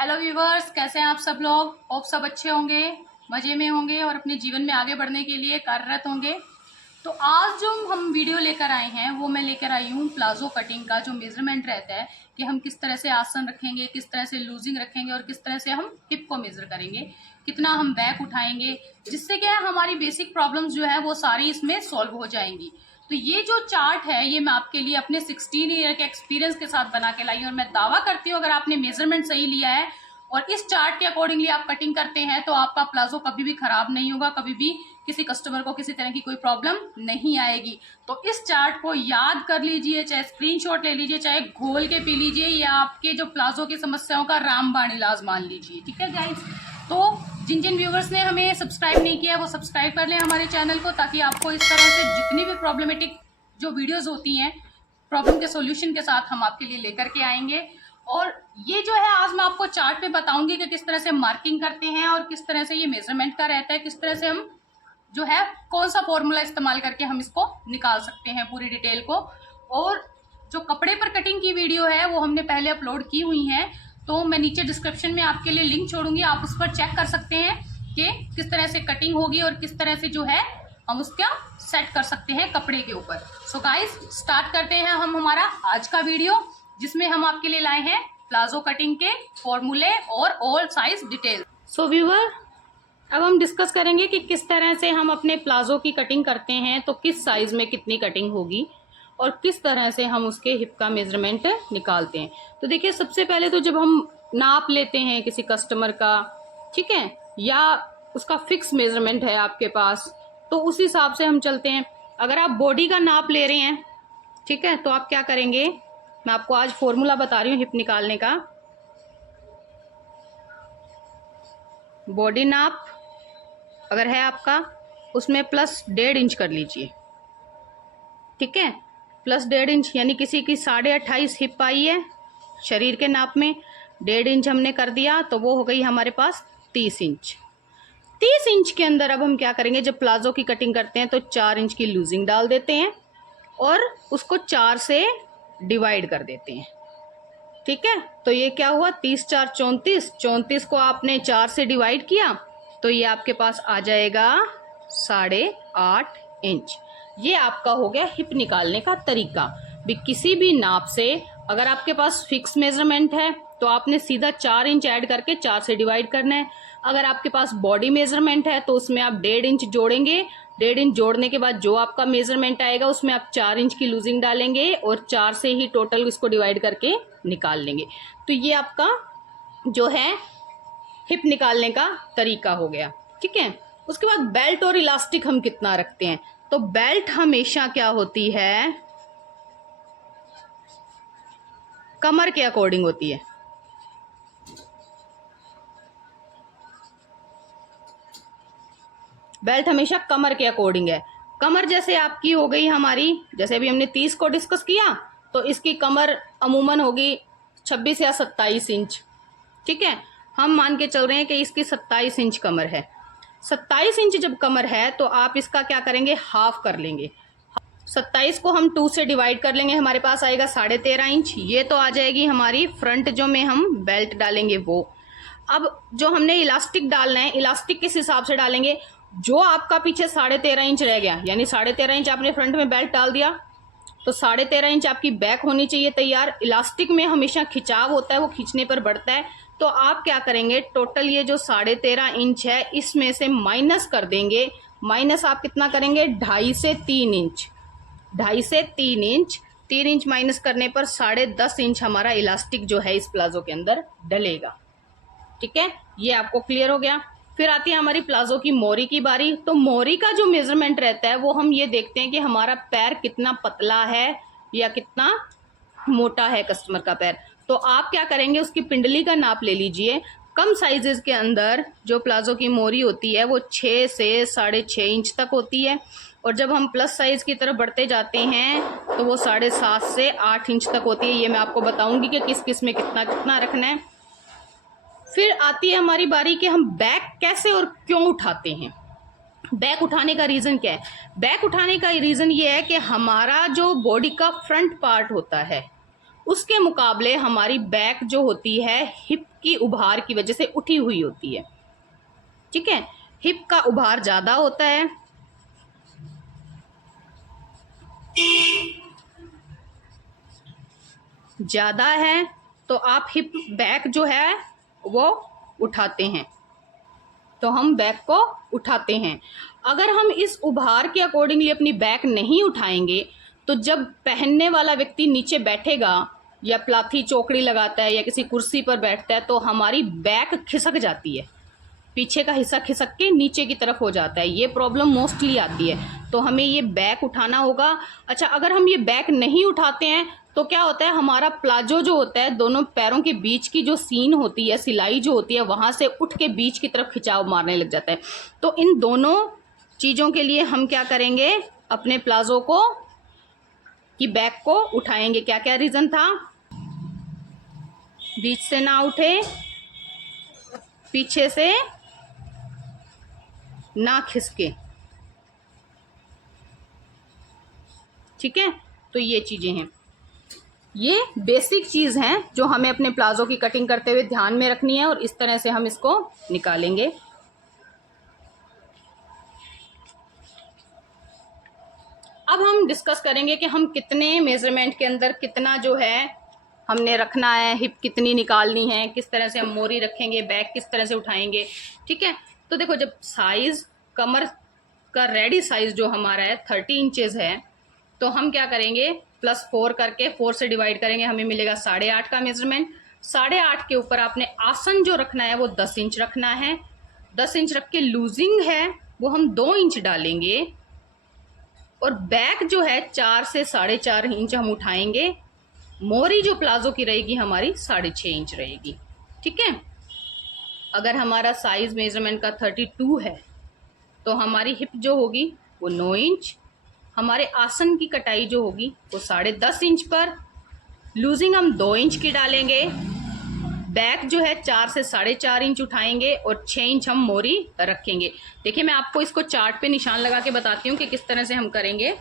Hello viewers, कैसे हैं आप सब लोग। होप सब अच्छे होंगे, मज़े में होंगे और अपने जीवन में आगे बढ़ने के लिए कार्यरत होंगे। तो आज जो हम वीडियो लेकर आए हैं वो मैं लेकर आई हूँ प्लाजो कटिंग का जो मेजरमेंट रहता है कि हम किस तरह से आसन रखेंगे, किस तरह से लूजिंग रखेंगे और किस तरह से हम हिप को मेजर करेंगे, कितना हम बैक उठाएंगे, जिससे क्या है हमारी बेसिक प्रॉब्लम्स जो है वो सारी इसमें सॉल्व हो जाएंगी। तो ये जो चार्ट है ये मैं आपके लिए अपने 16 ईयर के एक्सपीरियंस के साथ बना के लाई हूँ और मैं दावा करती हूँ अगर आपने मेजरमेंट सही लिया है और इस चार्ट के अकॉर्डिंगली आप कटिंग करते हैं तो आपका प्लाजो कभी भी खराब नहीं होगा, कभी भी किसी कस्टमर को किसी तरह की कोई प्रॉब्लम नहीं आएगी। तो इस चार्ट को याद कर लीजिए, चाहे स्क्रीनशॉट ले लीजिए, चाहे घोल के पी लीजिए, या आपके जो प्लाजो की समस्याओं का रामबाण इलाज मान लीजिए। ठीक है गाइस, तो जिन जिन व्यूवर्स ने हमें सब्सक्राइब नहीं किया वो सब्सक्राइब कर लें हमारे चैनल को, ताकि आपको इस तरह से जितनी भी प्रॉब्लमेटिक जो वीडियोज होती हैं प्रॉब्लम के सोल्यूशन के साथ हम आपके लिए लेकर के आएंगे। और ये जो है आज मैं आपको चार्ट पे बताऊंगी कि किस तरह से मार्किंग करते हैं और किस तरह से ये मेजरमेंट का रहता है, किस तरह से हम जो है कौन सा फॉर्मूला इस्तेमाल करके हम इसको निकाल सकते हैं पूरी डिटेल को। और जो कपड़े पर कटिंग की वीडियो है वो हमने पहले अपलोड की हुई है, तो मैं नीचे डिस्क्रिप्शन में आपके लिए लिंक छोड़ूंगी, आप उस पर चेक कर सकते हैं कि किस तरह से कटिंग होगी और किस तरह से जो है हम उसका सेट कर सकते हैं कपड़े के ऊपर। सो गाइस, स्टार्ट करते हैं हम हमारा आज का वीडियो, जिसमें हम आपके लिए लाए हैं प्लाजो कटिंग के फॉर्मूले और ऑल साइज डिटेल। सो व्यूवर, अब हम डिस्कस करेंगे कि किस तरह से हम अपने प्लाजो की कटिंग करते हैं, तो किस साइज में कितनी कटिंग होगी और किस तरह से हम उसके हिप का मेजरमेंट निकालते हैं। तो देखिए, सबसे पहले तो जब हम नाप लेते हैं किसी कस्टमर का, ठीक है, या उसका फिक्स मेजरमेंट है आपके पास, तो उस हिसाब से हम चलते हैं। अगर आप बॉडी का नाप ले रहे हैं, ठीक है, तो आप क्या करेंगे, मैं आपको आज फॉर्मूला बता रही हूँ हिप निकालने का। बॉडी नाप अगर है आपका, उसमें प्लस 1.5 इंच कर लीजिए। ठीक है, प्लस 1.5 इंच, यानी किसी की 28.5 हिप आई है शरीर के नाप में, 1.5 इंच हमने कर दिया तो वो हो गई हमारे पास 30 इंच। 30 इंच के अंदर अब हम क्या करेंगे, जब प्लाजो की कटिंग करते हैं तो 4 इंच की लूजिंग डाल देते हैं और उसको 4 से डिवाइड कर देते हैं। ठीक है, तो ये क्या हुआ, 30 4 34, 34 को आपने 4 से डिवाइड किया तो ये आपके पास आ जाएगा 8.5 इंच। ये आपका हो गया हिप निकालने का तरीका। भी किसी भी नाप से अगर आपके पास फिक्स मेजरमेंट है तो आपने सीधा 4 इंच ऐड करके 4 से डिवाइड करना है। अगर आपके पास बॉडी मेजरमेंट है तो उसमें आप 1.5 इंच जोड़ेंगे, 1.5 इंच जोड़ने के बाद जो आपका मेजरमेंट आएगा उसमें आप 4 इंच की लूजिंग डालेंगे और 4 से ही टोटल इसको डिवाइड करके निकाल लेंगे। तो ये आपका जो है हिप निकालने का तरीका हो गया। ठीक है, उसके बाद बेल्ट और इलास्टिक हम कितना रखते हैं, तो बेल्ट हमेशा क्या होती है, कमर के अकॉर्डिंग होती है। बेल्ट हमेशा कमर के अकॉर्डिंग है। कमर जैसे आपकी हो गई हमारी, जैसे अभी हमने 30 को डिस्कस किया तो इसकी कमर अमूमन होगी 26 या 27 इंच। ठीक है, हम मान के चल रहे हैं कि इसकी 27 इंच कमर है। 27 इंच जब कमर है तो आप इसका क्या करेंगे, हाफ कर लेंगे। 27 को हम 2 से डिवाइड कर लेंगे, हमारे पास आएगा 13.5 इंच। ये तो आ जाएगी हमारी फ्रंट जो में हम बेल्ट डालेंगे वो। अब जो हमने इलास्टिक डालना है, इलास्टिक किस हिसाब से डालेंगे, जो आपका पीछे 13.5 इंच रह गया, यानी 13.5 इंच आपने फ्रंट में बेल्ट डाल दिया तो 13.5 इंच आपकी बैक होनी चाहिए तैयार। इलास्टिक में हमेशा खिंचाव होता है, वो खींचने पर बढ़ता है। तो आप क्या करेंगे, टोटल ये जो 13.5 इंच है इसमें से माइनस कर देंगे। माइनस आप कितना करेंगे, 2.5 से 3 इंच, 2.5 से 3 इंच। 3 इंच माइनस करने पर 10.5 इंच हमारा इलास्टिक जो है इस प्लाजो के अंदर डलेगा। ठीक है, ये आपको क्लियर हो गया। फिर आती है हमारी प्लाजो की मोरी की बारी। तो मोरी का जो मेजरमेंट रहता है वो हम ये देखते हैं कि हमारा पैर कितना पतला है या कितना मोटा है कस्टमर का पैर। तो आप क्या करेंगे, उसकी पिंडली का नाप ले लीजिए। कम साइजेस के अंदर जो प्लाजो की मोरी होती है वो 6 से 6.5 इंच तक होती है, और जब हम प्लस साइज की तरफ बढ़ते जाते हैं तो वो 7.5 से 8 इंच तक होती है। ये मैं आपको बताऊंगी कि किस किस में कितना कितना रखना है। फिर आती है हमारी बारी कि हम बैक कैसे और क्यों उठाते हैं। बैक उठाने का रीज़न क्या है, बैक उठाने का रीज़न ये है कि हमारा जो बॉडी का फ्रंट पार्ट होता है उसके मुकाबले हमारी बैक जो होती है हिप की उभार की वजह से उठी हुई होती है। ठीक है, हिप का उभार ज़्यादा होता है, ज़्यादा है, तो आप हिप बैक जो है वो उठाते हैं, तो हम बैक को उठाते हैं। अगर हम इस उभार के अकॉर्डिंगली अपनी बैक नहीं उठाएंगे तो जब पहनने वाला व्यक्ति नीचे बैठेगा या प्लाथी चौकड़ी लगाता है या किसी कुर्सी पर बैठता है तो हमारी बैक खिसक जाती है, पीछे का हिस्सा खिसक के नीचे की तरफ हो जाता है। ये प्रॉब्लम मोस्टली आती है, तो हमें ये बैक उठाना होगा। अच्छा, अगर हम ये बैक नहीं उठाते हैं तो क्या होता है, हमारा प्लाजो जो होता है दोनों पैरों के बीच की जो सीन होती है, सिलाई जो होती है, वहाँ से उठ के बीच की तरफ खिंचाव मारने लग जाता है। तो इन दोनों चीज़ों के लिए हम क्या करेंगे, अपने प्लाजो को की बैक को उठाएंगे। क्या क्या रीज़न था, बीच से ना उठे, पीछे से ना खिसके। ठीक है, तो ये चीज़ें हैं, ये बेसिक चीज़ हैं जो हमें अपने प्लाजो की कटिंग करते हुए ध्यान में रखनी है, और इस तरह से हम इसको निकालेंगे। अब हम डिस्कस करेंगे कि हम कितने मेजरमेंट के अंदर कितना जो है हमने रखना है, हिप कितनी निकालनी है, किस तरह से हम मोरी रखेंगे, बैक किस तरह से उठाएंगे। ठीक है, तो देखो, जब साइज कमर का रेडी साइज जो हमारा है 30 इंचेस है, तो हम क्या करेंगे, +4 करके 4 से डिवाइड करेंगे, हमें मिलेगा 8.5 का मेजरमेंट। 8.5 के ऊपर आपने आसन जो रखना है वो 10 इंच रखना है। 10 इंच रख के लूजिंग है वो हम 2 इंच डालेंगे, और बैक जो है 4 से 4.5 इंच हम उठाएंगे। मोरी जो प्लाजो की रहेगी हमारी 6.5 इंच रहेगी। ठीक है, अगर हमारा साइज मेजरमेंट का 32 है तो हमारी हिप जो होगी वो 9 इंच, हमारे आसन की कटाई जो होगी वो 10.5 इंच पर, लूजिंग हम 2 इंच की डालेंगे, बैक जो है 4 से 4.5 इंच उठाएंगे, और 6 इंच हम मोरी रखेंगे। देखिए, मैं आपको इसको चार्ट पे निशान लगा के बताती हूँ कि किस तरह से हम करेंगे।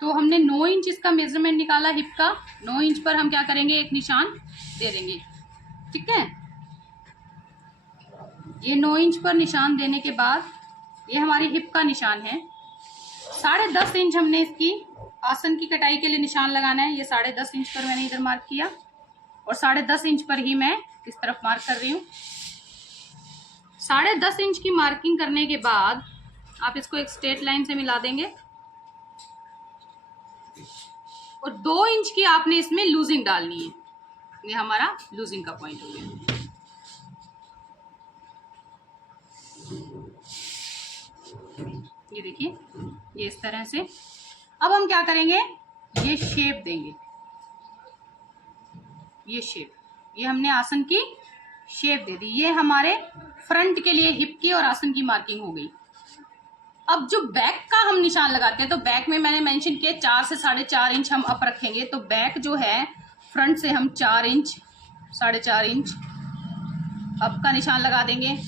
तो हमने 9 इंच इसका मेजरमेंट निकाला हिप का, 9 इंच पर हम क्या करेंगे, एक निशान दे देंगे। ठीक है, ये 9 इंच पर निशान देने के बाद ये हमारी हिप का निशान है। 10.5 इंच हमने इसकी आसन की कटाई के लिए निशान लगाना है। ये 10.5 इंच पर मैंने इधर मार्क किया, और 10.5 इंच पर ही मैं इस तरफ मार्क कर रही हूँ। 10.5 इंच की मार्किंग करने के बाद आप इसको एक स्ट्रेट लाइन से मिला देंगे, और 2 इंच की आपने इसमें लूजिंग डालनी है। ये हमारा लूजिंग का पॉइंट हो गया। ये देखिए, ये इस तरह से। अब हम क्या करेंगे, ये शेप देंगे, ये शेप, ये हमने आसन की शेप दे दी। ये हमारे फ्रंट के लिए हिप की और आसन की मार्किंग हो गई। अब जो बैक का हम निशान लगाते हैं, तो बैक में मैंने मेंशन किया 4 से 4.5 इंच हम अप रखेंगे, तो बैक जो है फ्रंट से हम 4 इंच 4.5 इंच अप का निशान लगा देंगे,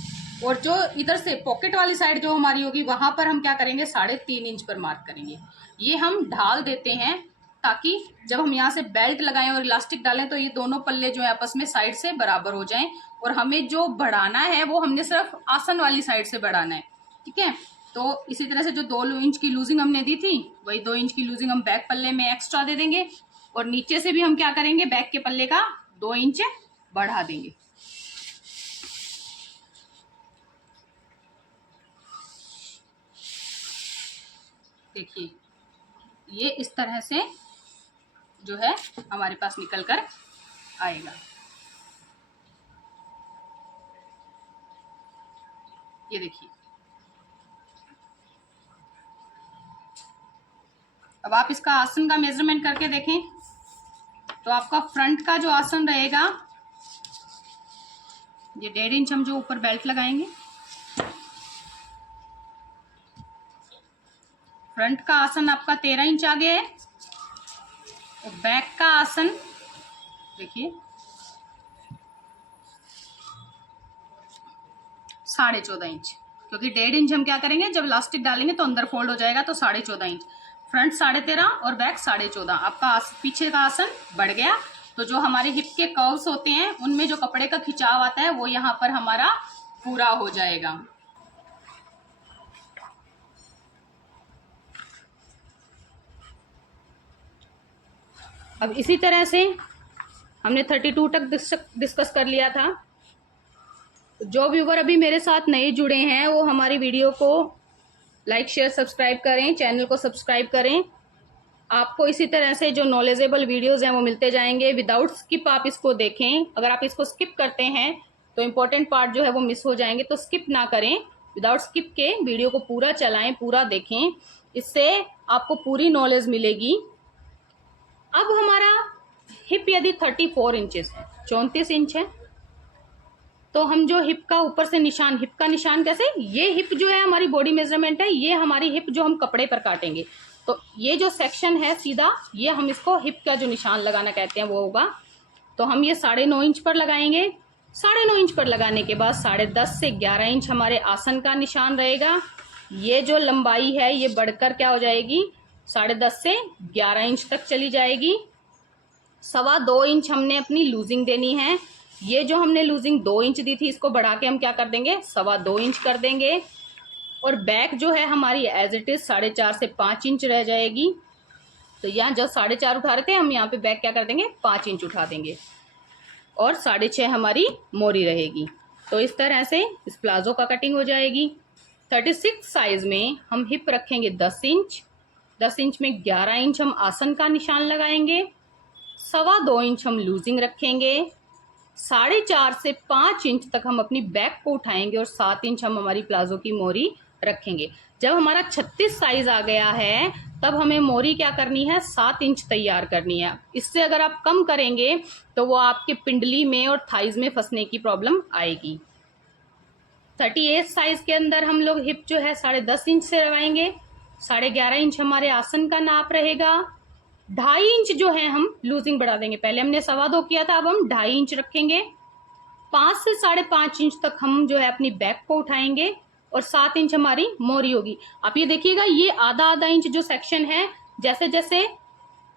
और जो इधर से पॉकेट वाली साइड जो हमारी होगी वहां पर हम क्या करेंगे, 3.5 इंच पर मार्क करेंगे। ये हम ढाल देते हैं ताकि जब हम यहाँ से बेल्ट लगाएं और इलास्टिक डालें तो ये दोनों पल्ले जो है आपस में साइड से बराबर हो जाएं, और हमें जो बढ़ाना है वो हमने सिर्फ आसन वाली साइड से बढ़ाना है। ठीक है, तो इसी तरह से जो 2 इंच की लूजिंग हमने दी थी, वही 2 इंच की लूजिंग हम बैक पल्ले में एक्स्ट्रा दे देंगे, और नीचे से भी हम क्या करेंगे, बैक के पल्ले का 2 इंच बढ़ा देंगे। देखिए, ये इस तरह से जो है हमारे पास निकल कर आएगा। ये देखिए, अब आप इसका आसन का मेजरमेंट करके देखें तो आपका फ्रंट का जो आसन रहेगा, ये 1.5 इंच हम जो ऊपर बेल्ट लगाएंगे, फ्रंट का आसन आपका 13 इंच आगे है, और बैक का आसन देखिए 14.5 इंच, क्योंकि 1.5 इंच हम क्या करेंगे, जब इलास्टिक डालेंगे तो अंदर फोल्ड हो जाएगा, तो 14.5 इंच। फ्रंट 13.5 और बैक 14.5। आपका पीछे का आसन बढ़ गया। तो जो हमारे हिप के कर्व्स होते हैं उनमें जो कपड़े का खिंचाव आता है वो यहाँ पर हमारा पूरा हो जाएगा। अब इसी तरह से हमने 32 तक डिस्कस कर लिया था। जो व्यूवर अभी मेरे साथ नए जुड़े हैं वो हमारी वीडियो को लाइक शेयर सब्सक्राइब करें, चैनल को सब्सक्राइब करें। आपको इसी तरह से जो नॉलेजेबल वीडियोस हैं वो मिलते जाएंगे। विदाउट स्किप आप इसको देखें। अगर आप इसको स्किप करते हैं तो इम्पोर्टेंट पार्ट जो है वो मिस हो जाएंगे, तो स्किप ना करें। विदाउट स्किप के वीडियो को पूरा चलाएं, पूरा देखें, इससे आपको पूरी नॉलेज मिलेगी। अब हमारा हिप यदि 34 इंचेस है, 34 इंच है, तो हम जो हिप का ऊपर से निशान, हिप का निशान कैसे, ये हिप जो है हमारी बॉडी मेजरमेंट है, ये हमारी हिप जो हम कपड़े पर काटेंगे। तो ये जो सेक्शन है सीधा, ये हम इसको हिप का जो निशान लगाना कहते हैं वो होगा। तो हम ये 9.5 इंच पर लगाएंगे। 9.5 इंच पर लगाने के बाद 10.5 से 11 इंच हमारे आसन का निशान रहेगा। ये जो लंबाई है ये बढ़कर क्या हो जाएगी, 10.5 से 11 इंच तक चली जाएगी। 2.25 इंच हमने अपनी लूजिंग देनी है। ये जो हमने लूजिंग 2 इंच दी थी, इसको बढ़ा के हम क्या कर देंगे, 2.25 इंच कर देंगे। और बैक जो है हमारी एज इट इज 4.5 से 5 इंच रह जाएगी। तो यहाँ जब 4.5 उठा रहे थे, हम यहाँ पे बैक क्या कर देंगे, 5 इंच उठा देंगे और 6.5 हमारी मोरी रहेगी। तो इस तरह से इस प्लाजो का कटिंग हो जाएगी। 36 साइज में हम हिप रखेंगे 10 इंच। 10 इंच में 11 इंच हम आसन का निशान लगाएंगे। 2.25 इंच हम लूजिंग रखेंगे। 4.5 से 5 इंच तक हम अपनी बैक को उठाएंगे और 7 इंच हम हमारी प्लाजो की मोरी रखेंगे। जब हमारा 36 साइज आ गया है तब हमें मोरी क्या करनी है, 7 इंच तैयार करनी है। इससे अगर आप कम करेंगे तो वो आपके पिंडली में और थाइज में फंसने की प्रॉब्लम आएगी। 38 साइज के अंदर हम लोग हिप जो है 10.5 इंच से लगाएंगे। 11.5 इंच हमारे आसन का नाप रहेगा। 2.5 इंच जो है हम लूजिंग बढ़ा देंगे। पहले हमने 2.25 किया था, अब हम 2.5 इंच रखेंगे। 5 से 5.5 इंच तक हम जो है अपनी बैक को उठाएंगे और 7 इंच हमारी मोरी होगी। आप ये देखिएगा, ये आधा इंच जो सेक्शन है, जैसे जैसे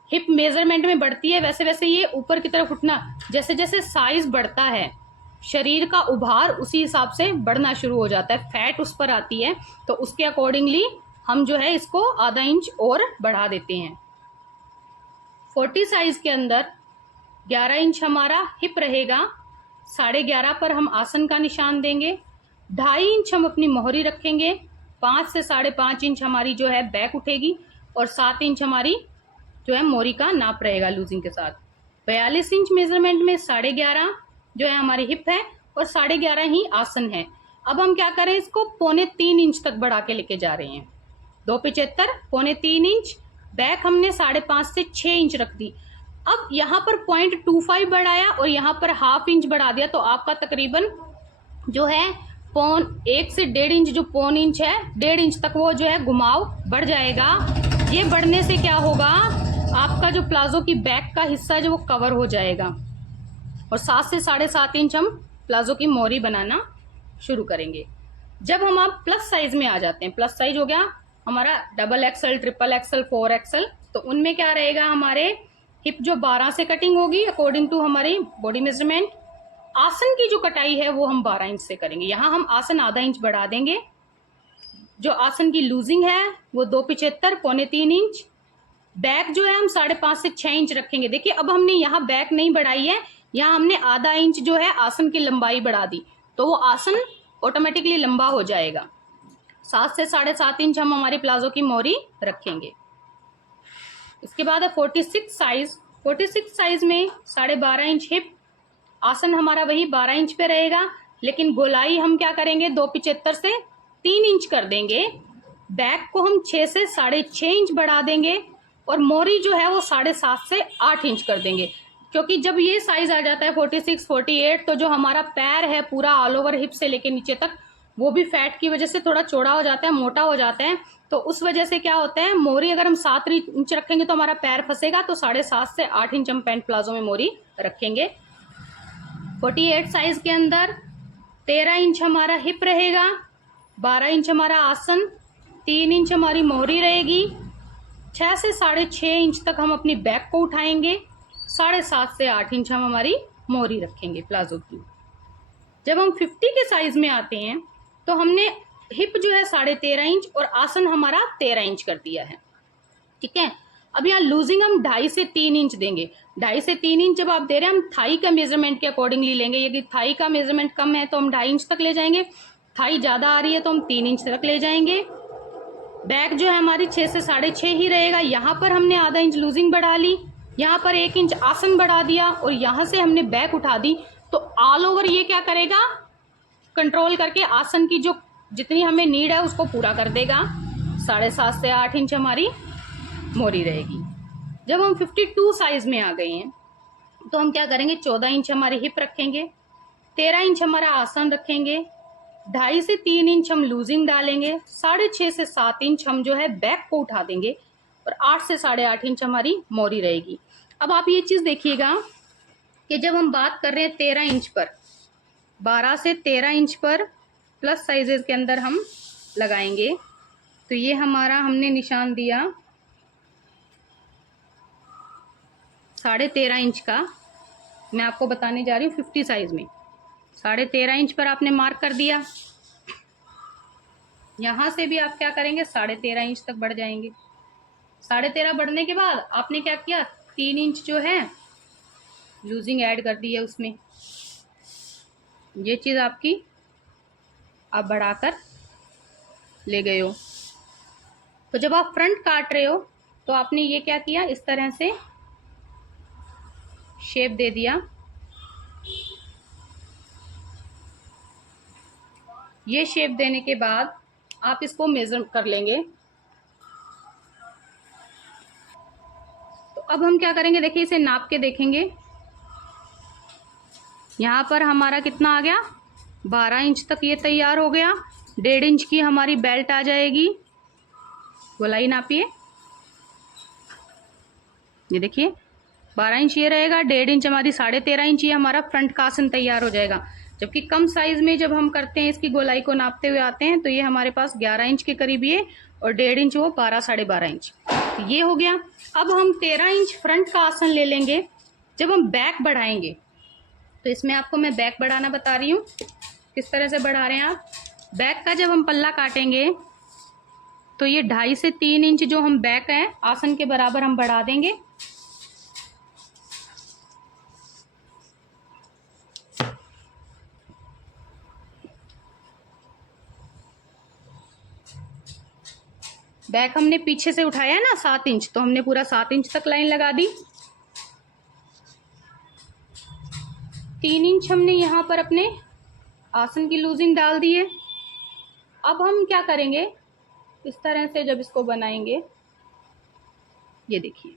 हिप मेजरमेंट में बढ़ती है वैसे वैसे ये ऊपर की तरफ उठना, जैसे जैसे साइज बढ़ता है शरीर का उभार उसी हिसाब से बढ़ना शुरू हो जाता है। फैट उस पर आती है तो उसके अकॉर्डिंगली हम जो है इसको आधा इंच और बढ़ा देते हैं। 40 साइज के अंदर 11 इंच हमारा हिप रहेगा। 11.5 पर हम आसन का निशान देंगे। 2.5 इंच हम अपनी मोहरी रखेंगे। 5 से 5.5 इंच हमारी जो है बैक उठेगी और 7 इंच हमारी जो है मोरी का नाप रहेगा लूजिंग के साथ। 42 इंच मेजरमेंट में 11.5 जो है हमारी हिप है और 11.5 ही आसन है। अब हम क्या करें, इसको 3.25 इंच तक बढ़ा के लेके जा रहे हैं। 2.75 3.25 इंच। बैक हमने 5.5 से 6 इंच रख दी। अब यहाँ पर 0.25 बढ़ाया और यहाँ पर 1/2 इंच बढ़ा दिया, तो आपका तकरीबन जो है 1 से 1.5 इंच, जो 1.25 इंच है 1.5 इंच तक वो जो है घुमाव बढ़ जाएगा। ये बढ़ने से क्या होगा, आपका जो प्लाजो की बैक का हिस्सा है जो वो कवर हो जाएगा। और 7 से 7.5 इंच हम प्लाजो की मोरी बनाना शुरू करेंगे। जब हम आप प्लस साइज में आ जाते हैं, प्लस साइज हो गया हमारा XXL, XXL, 4XL, तो उनमें क्या रहेगा, हमारे हिप जो 12 से कटिंग होगी अकॉर्डिंग टू हमारी बॉडी मेजरमेंट। आसन की जो कटाई है वो हम 12 इंच से करेंगे। यहाँ हम आसन आधा इंच बढ़ा देंगे। जो आसन की लूजिंग है वो 2.75 3.25 इंच। बैक जो है हम 5.5 से 6 इंच रखेंगे। देखिए अब हमने यहाँ बैक नहीं बढ़ाई है, यहाँ हमने आधा इंच जो है आसन की लंबाई बढ़ा दी, तो वो आसन ऑटोमेटिकली लंबा हो जाएगा। 7 से 7.5 इंच हम हमारी प्लाजो की मोरी रखेंगे। इसके बाद है 46 साइज। 46 साइज में 12.5 इंच हिप, आसन हमारा वही 12 इंच पे रहेगा, लेकिन गोलाई हम क्या करेंगे, 2.75 से 3 इंच कर देंगे। बैक को हम 6 से 6.5 इंच बढ़ा देंगे और मोरी जो है वो 7.5 से 8 इंच कर देंगे। क्योंकि जब ये साइज आ जाता है 46, 48, तो जो हमारा पैर है पूरा ऑल ओवर हिप से लेके नीचे तक, वो भी फैट की वजह से थोड़ा चौड़ा हो जाता है, मोटा हो जाता है। तो उस वजह से क्या होता है, मोरी अगर हम 7 इंच रखेंगे तो हमारा पैर फंसेगा, तो 7.5 से 8 इंच हम पैंट प्लाजो में मोरी रखेंगे। 48 साइज के अंदर 13 इंच हमारा हिप रहेगा, 12 इंच हमारा आसन, 3 इंच हमारी मोहरी रहेगी, 6 से 6.5 इंच तक हम अपनी बैक को उठाएंगे, 7.5 से 8 इंच हम हमारी मोहरी रखेंगे प्लाजो की। जब हम 50 के साइज में आते हैं तो हमने हिप जो है 13.5 इंच और आसन हमारा 13 इंच कर दिया है, ठीक है। अब यहाँ लूजिंग हम 2.5 से 3 इंच देंगे। 2.5 से 3 इंच जब आप दे रहे हैं, हम थाई का मेजरमेंट के अकॉर्डिंगली लेंगे। यदि थाई का मेजरमेंट कम है तो हम 2.5 इंच तक ले जाएंगे, थाई ज्यादा आ रही है तो हम 3 इंच तक ले जाएंगे। बैक जो है हमारी 6 से 6.5 ही रहेगा। यहाँ पर हमने आधा इंच लूजिंग बढ़ा ली, यहाँ पर 1 इंच आसन बढ़ा दिया और यहाँ से हमने बैक उठा दी। तो ऑल ओवर ये क्या करेगा, कंट्रोल करके आसन की जो जितनी हमें नीड है उसको पूरा कर देगा। 7.5 से 8 इंच हमारी मोहरी रहेगी। जब हम 52 साइज में आ गए हैं तो हम क्या करेंगे, 14 इंच हमारी हिप रखेंगे, 13 इंच हमारा आसन रखेंगे, 2.5 से 3 इंच हम लूजिंग डालेंगे, 6.5 से 7 इंच हम जो है बैक को उठा देंगे और 8 से 8.5 इंच हमारी मोहरी रहेगी। अब आप ये चीज देखिएगा कि जब हम बात कर रहे हैं 13 इंच पर, 12 से 13 इंच पर प्लस साइजेस के अंदर हम लगाएंगे, तो ये हमारा हमने निशान दिया 13.5 इंच का। मैं आपको बताने जा रही हूँ 50 साइज में 13.5 इंच पर आपने मार्क कर दिया। यहां से भी आप क्या करेंगे, 13.5 इंच तक बढ़ जाएंगे। 13.5 बढ़ने के बाद आपने क्या किया, 3 इंच जो है लूजिंग ऐड कर दी है उसमें। ये चीज आपकी आप बढ़ाकर ले गए हो। तो जब आप फ्रंट काट रहे हो तो आपने ये क्या किया, इस तरह से शेप दे दिया। ये शेप देने के बाद आप इसको मेजर कर लेंगे। तो अब हम क्या करेंगे, देखिए इसे नाप के देखेंगे। यहाँ पर हमारा कितना आ गया, 12 इंच तक ये तैयार हो गया। 1.5 इंच की हमारी बेल्ट आ जाएगी। गोलाई नापिए, ये देखिए 12 इंच ये रहेगा, 1.5 इंच हमारी 13.5 इंच ये हमारा फ्रंट का आसन तैयार हो जाएगा। जबकि कम साइज में जब हम करते हैं, इसकी गोलाई को नापते हुए आते हैं, तो ये हमारे पास 11 इंच के करीब ये और 1.5 इंच वो 12 12.5 इंच ये हो गया। अब हम 13 इंच फ्रंट का आसन ले लेंगे। जब हम बैक बढ़ाएंगे, तो इसमें आपको मैं बैक बढ़ाना बता रही हूँ, किस तरह से बढ़ा रहे हैं आप। बैक का जब हम पल्ला काटेंगे तो ये 2.5 से 3 इंच जो हम बैक है आसन के बराबर हम बढ़ा देंगे। बैक हमने पीछे से उठाया है ना 7 इंच, तो हमने पूरा 7 इंच तक लाइन लगा दी। 3 इंच हमने यहाँ पर अपने आसन की लूजिंग डाल दी है। अब हम क्या करेंगे, इस तरह से जब इसको बनाएंगे, ये देखिए,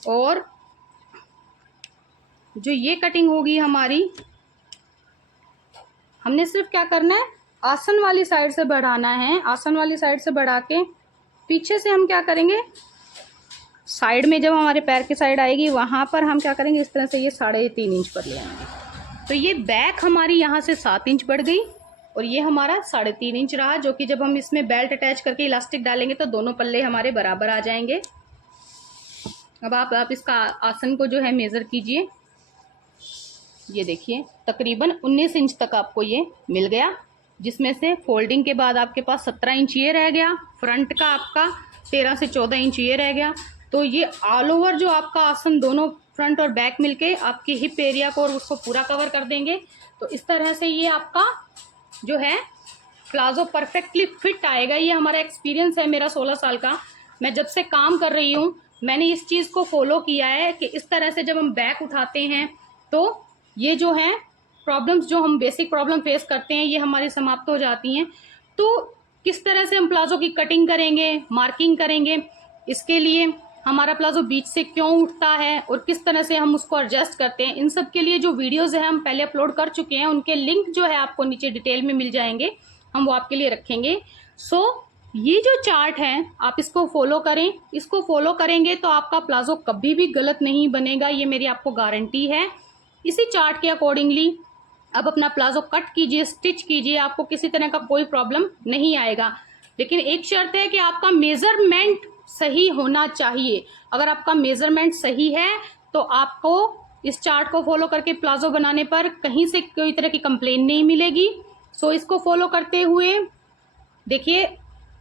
और जो ये कटिंग होगी हमारी, हमने सिर्फ क्या करना है, आसन वाली साइड से बढ़ाना है। आसन वाली साइड से बढ़ा के पीछे से हम क्या करेंगे, साइड में जब हमारे पैर की साइड आएगी वहां पर हम क्या करेंगे, इस तरह से ये 3.5 इंच पर ले आएंगे। तो ये बैक हमारी यहाँ से 7 इंच बढ़ गई और ये हमारा 3.5 इंच रहा, जो कि जब हम इसमें बेल्ट अटैच करके इलास्टिक डालेंगे तो दोनों पल्ले हमारे बराबर आ जाएंगे। अब आप इसका आसन को जो है मेजर कीजिए। ये देखिए तकरीबन 19 इंच तक आपको ये मिल गया, जिसमें से फोल्डिंग के बाद आपके पास 17 इंच ये रह गया, फ्रंट का आपका 13 से 14 इंच ये रह गया। तो ये ऑल ओवर जो आपका आसन दोनों फ्रंट और बैक मिलके आपकी हिप एरिया को और उसको पूरा कवर कर देंगे। तो इस तरह से ये आपका जो है प्लाजो परफेक्टली फिट आएगा। ये हमारा एक्सपीरियंस है मेरा 16 साल का। मैं जब से काम कर रही हूँ मैंने इस चीज़ को फॉलो किया है कि इस तरह से जब हम बैक उठाते हैं तो ये जो है प्रॉब्लम्स, जो हम बेसिक प्रॉब्लम फेस करते हैं, ये हमारी समाप्त हो जाती हैं। तो किस तरह से हम प्लाजो की कटिंग करेंगे, मार्किंग करेंगे, इसके लिए हमारा प्लाजो बीच से क्यों उठता है और किस तरह से हम उसको एडजस्ट करते हैं, इन सब के लिए जो वीडियोस है हम पहले अपलोड कर चुके हैं। उनके लिंक जो है आपको नीचे डिटेल में मिल जाएंगे, हम वो आपके लिए रखेंगे। ये जो चार्ट है आप इसको फॉलो करें। इसको फॉलो करेंगे तो आपका प्लाजो कभी भी गलत नहीं बनेगा, ये मेरी आपको गारंटी है। इसी चार्ट के अकॉर्डिंगली अब अपना प्लाजो कट कीजिए, स्टिच कीजिए, आपको किसी तरह का कोई प्रॉब्लम नहीं आएगा। लेकिन एक शर्त है कि आपका मेजरमेंट सही होना चाहिए। अगर आपका मेजरमेंट सही है तो आपको इस चार्ट को फॉलो करके प्लाजो बनाने पर कहीं से कोई तरह की कंप्लेन नहीं मिलेगी। सो इसको फॉलो करते हुए देखिए,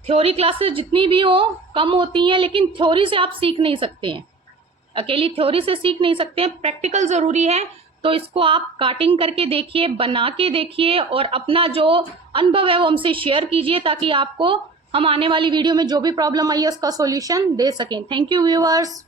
थ्योरी क्लासेस जितनी भी हो कम होती हैं, लेकिन थ्योरी से आप सीख नहीं सकते हैं, अकेली थ्योरी से सीख नहीं सकते हैं, प्रैक्टिकल जरूरी है। तो इसको आप काटिंग करके देखिए, बना के देखिए और अपना जो अनुभव है वो हमसे शेयर कीजिए, ताकि आपको हम आने वाली वीडियो में जो भी प्रॉब्लम आई है उसका सॉल्यूशन दे सकें। Thank you viewers.